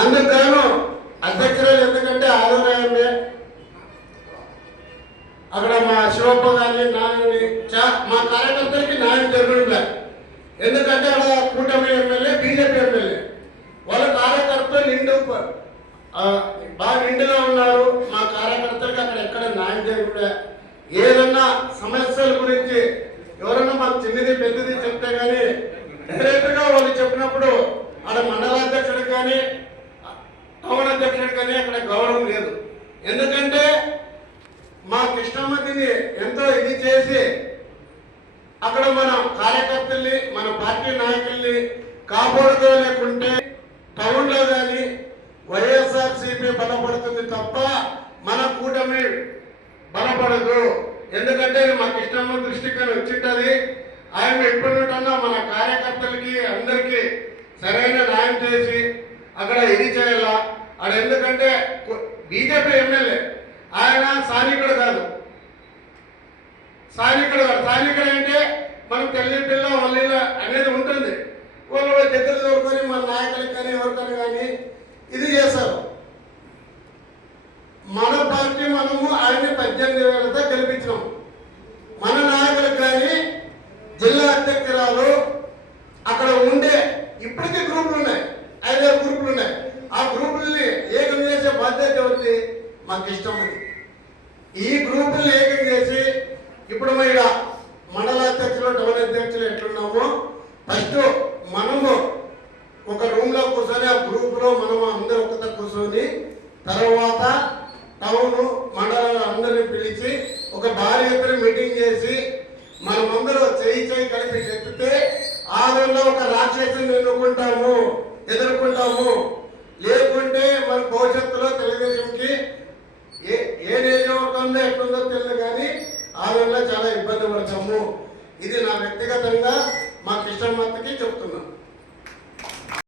అందుకు అధ్యక్షురాలు ఎందుకంటే ఆలోచన అక్కడ మా శివప్ప గారిని నాయని మా కార్యకర్తలకి న్యాయం జరగడం. ఎందుకంటే అక్కడ కూటమి ఎమ్మెల్యే బీజేపీ ఎమ్మెల్యే వాళ్ళ కార్యకర్తలు బాగా నిండుగా ఉన్నారు. మా కార్యకర్తలకి అక్కడ ఎక్కడ న్యాయం జరగలే. ఏదన్నా సమస్యల గురించి ఎవరన్నా మాకు చిన్నది పెద్దది చెప్తే కానీ డైరెక్ట్గా వాళ్ళు చెప్పినప్పుడు అక్కడ మండలాధ్యక్షుడికి కానీ టౌన్ అధ్యక్షుడికి కానీ అక్కడ గౌరవం లేదు. ఎందుకంటే మా కృష్ణమతిని ఎంతో ఇది చేసి అక్కడ మన కార్యకర్తల్ని మన పార్టీ నాయకుల్ని కాపాడుకోలేకుంటే టౌన్లో కానీ వైఎస్ఆర్సీపీ బలపడుతుంది తప్ప మన కూటమి బలపడదు. ఎందుకంటే మా కృష్ణమ్మ దృష్టికి వచ్చింటది. ఆయన ఎప్పుడున్నా మన కార్యకర్తలకి అందరికీ సరైన న్యాయం చేసి అక్కడ ఇది చేయాల. అక్కడ ఎందుకంటే బీజేపీ ఎమ్మెల్యే ఆయన స్థానికుడు కాదు. స్థానికుడు అంటే మనం తల్లి పిల్ల వల్లీల అనేది ఉంటుంది. వాళ్ళు దగ్గర దొరుకుని మన నాయకులకు కానీ ఎవరికైనా కానీ ఇది చేశారు. మన పార్టీ మనము ఆయన్ని 18,000తో గెలిపించినాం. మన నాయకులకు కానీ జిల్లా అధ్యక్షురాలు అక్కడ ఉండే ఇప్పటికీ గ్రూపులు ఉన్నాయి, 5-6 గ్రూపులు ఉన్నాయి. ఆ గ్రూపుల్ని ఏకం చేసే బాధ్యత ఉంది మాకు ఇష్టం. ఈ గ్రూపుల్ని ఏకం చేసి ఇప్పుడు మన మండలాధ్యక్షులు టౌన్ అధ్యక్షులు ఎట్లున్నామో ఫస్ట్ మనము ఒక రూమ్లో కూర్చొని ఆ గ్రూపులో మనం అందరూ ఒకత కూర్చొని తర్వాత టౌన్ మండలాలు అందరినీ పిలిచి ఒక భారీ ఎత్తున మీటింగ్ చేసి మనమందరూ చేయి కలిపి ఎత్తితే ఆ రోజుల్లో ఒక రాక్షసుని ఎదుర్కొంటాము. లేకుంటే మన భవిష్యత్తులో తెలుగుదేశంకి ఏ నియోజకవర్గంలో ఎట్లుందో తెలియదు కానీ ఆ రోజుల్లో చాలా ఇబ్బంది పడతాము. ఇది నా వ్యక్తిగతంగా మా కృష్ణమ్మకి చెప్తున్నాను.